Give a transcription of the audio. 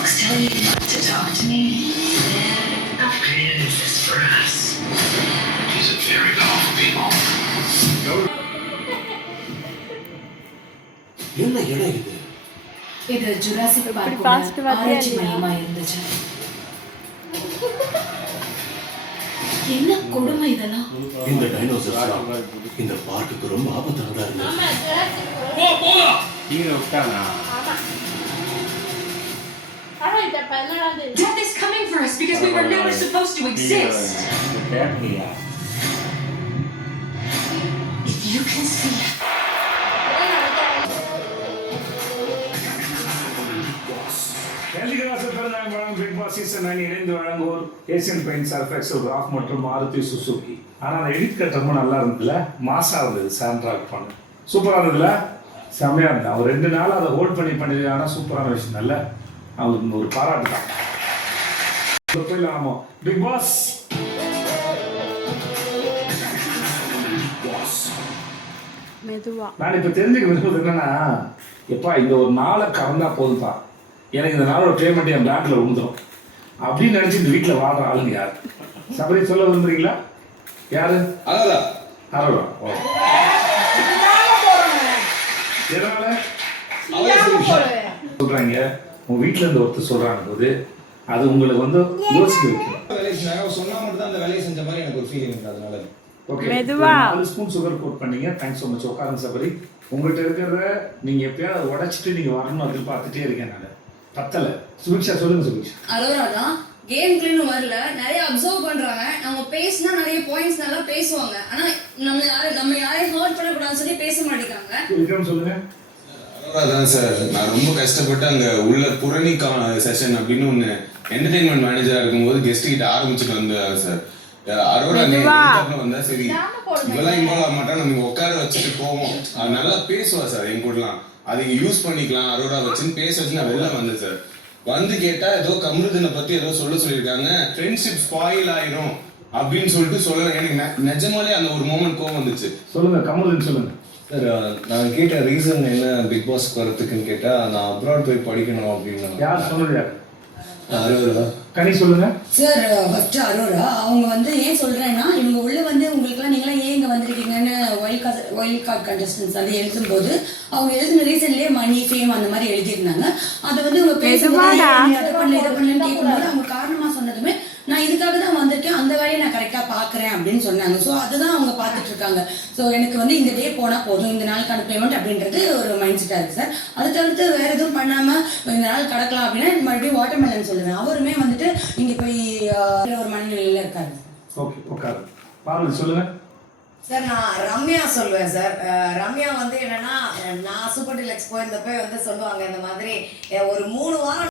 folks tell you not to talk to me? I've created this for us. These are very powerful people. என்ன இடம் இது? இது Jurassic park ஆராய்ச்சி மையமா இருந்துச்சு. என்ன கொடுமை இதெல்லாம். இந்த டைனோசர்ஸ்லாம் இந்த பார்க்குக்கு ரொம்ப ஆபத்தானதா இருந்துச்சு. கீழே விட்டானா? Death is coming for us because we were never supposed to exist. If you can see it. Bigg Boss season 9 இணைந்து வழங்குவோர் ஏசியன் பெயிண்ட் சர்ஃபெக்சல் ராஃப் மற்றும் மாருதி சுசுகி. ஆனால் எடிட் கட் ரொம்ப நல்லா இருந்ததுல, மாசா இருந்தது. சாண்ட்ராக் பண்ணு சூப்பராக இருந்ததுல, செம்மையாக இருந்தது. அவர் 2 நாள் அதை ஹோல்ட் பண்ணிருக்காங்கன்னா சூப்பரான விஷயம். நல்ல அவருக்கு ஒரு பாராட்டு தான். போயிடலாமோ பிக் பாஸ். நான் இப்போ தெரிஞ்சுக்க விரும்புறது என்னன்னா, எப்பா இந்த ஒரு நாளை கறந்தா போதுப்பா, எனக்கு இந்த நாளோட பேமெண்ட் என் பேங்க்ல விழுந்துடும் அப்படின்னு நினைச்சு இந்த வீட்டில் வாழ்ற ஆளுங்க யாரு? சபரி சொல்ல விரும்புறீங்களா? யாரு? அரோரா. ஓ, எதனால சொல்றாங்க? உங்க வீட்டுல இருந்து ஒருத்தர் சொல்றாங்க போது அது உங்களுக்கு வந்து யோசிக்க வைக்கும். சொன்னா மட்டும் தான் அந்த வேலையை செஞ்ச மாதிரி எனக்கு ஒரு ஃபீலிங் இருக்கு. அதனால ஓகே, 4 ஸ்பூன் சுகர் கோட் பண்ணீங்க. Thanks so much. உட்காருங்க சபரி. உங்கள்கிட்ட இருக்கிறத நீங்க எப்பயாவது உடைச்சிட்டு நீங்க வரணும் அப்படின்னு பார்த்துட்டே இருக்கேன் நான். பத்தல. சுபிக்ஷா சொல்லுங்க. சுபிக்ஷா அரோரா தான் கேம் கிளீன் வரல, நிறைய அப்சர்வ் பண்றாங்க. நம்ம பேசினா நிறைய பாயிண்ட்ஸ் நல்லா பேசுவாங்க, ஆனா நம்ம யாரையும் ஹர்ட் பண்ணக்கூடாதுன்னு சொல்லி பேச மாட்டேங்கிறாங்க. விக்ரம் சொல்லுங்க. அதான் சார், நான் ரொம்ப கஷ்டப்பட்டு அங்க உள்ள புரணி செஷன் அப்படின்னு ஒன்று என்டர்டைன்மெண்ட் மேனேஜரா இருக்கும்போது கெஸ்ட் கிட்ட ஆரம்பிச்சுட்டு வந்தாங்க சார். அரோரா வந்தா சரி இதெல்லாம் இன்வால்வ் ஆக மாட்டா, நம்ம உட்கார வச்சுட்டு போவோம். அது நல்லா பேசுவா சார் என் கூடலாம். அதை யூஸ் பண்ணிக்கலாம் அரோரா வச்சுன்னு பேச வச்சு நான் வெளில வந்தேன் சார். வந்து கேட்டா ஏதோ கமருதனை பத்தி ஏதோ சொல்லியிருக்காங்க, ஃப்ரெண்ட்ஷிப் ஸ்பாயில் ஆயிரும் அப்படின்னு சொல்லிட்டு சொல்ல. எனக்கு நிஜமாலே அந்த ஒரு மோமெண்ட் கோவம் வந்துச்சு. சொல்லுங்க கமருதன் சொல்லுங்க. சார், நான் கேட்ட ரீசன் என்ன பிக் பாஸ்க்கு வரதுக்குன்னு கேட்டா, நான் அப்ராட் போய் படிக்கணும் அப்படின்னு. யார் சொல்லுங்க? அரோரா. கனி சொல்லுங்க. சார், ஃபர்ஸ்ட் அரோரா அவங்க வந்து ஏன் சொல்றேன்னா, இவங்க உள்ள வந்து உங்களுக்குலாம் நீங்களாம் ஏன் இங்க வந்திருக்கீங்கன்னு வைல்ட் கார்டு கண்டஸ்டன்ஸ் வந்து எழுதும்போது அவங்க எழுதின ரீசன்லயே மணி ஃபேம் அந்த மாதிரி எழுதியிருந்தாங்க. அதை வந்து உங்க பேசும்போது அதை பண்ணலன்னு கேட்கும்போது அவங்க காரணமா சொன்னதுமே நான் இதுக்காக தான் வந்திருக்கேன், அந்த வேலையை நான் கரெக்டாக பார்க்குறேன் அப்படின்னு சொன்னாங்க. ஸோ அதுதான் அவங்க பார்த்துட்டு இருக்காங்க. ஸோ எனக்கு வந்து இந்த டே போனால் போதும், இந்த நாளுக்கான பேமெண்ட் அப்படின்றது ஒரு மைண்ட் செட்டாக இருக்குது சார். அதை தவிர்த்து வேறு எதுவும் பண்ணாமல் இந்த நாள் கிடக்கலாம் அப்படின்னா மறுபடியும் வாட்டர்மெலன் சொல்லுவேன். அவருமே வந்துட்டு இங்கே போய் ஒரு மனநிலையில் இருக்காரு. ஓகே, உட்காரு. பார்வதி சொல்லுங்க. சார், நான் ரம்யா சொல்லுவேன் சார். ரம்யா வந்து என்னன்னா, நான் சூப்பர் டீலக்ஸ் போயிருந்தப்ப வந்து சொல்லுவாங்க இந்த மாதிரி ஒரு 3 வாரம்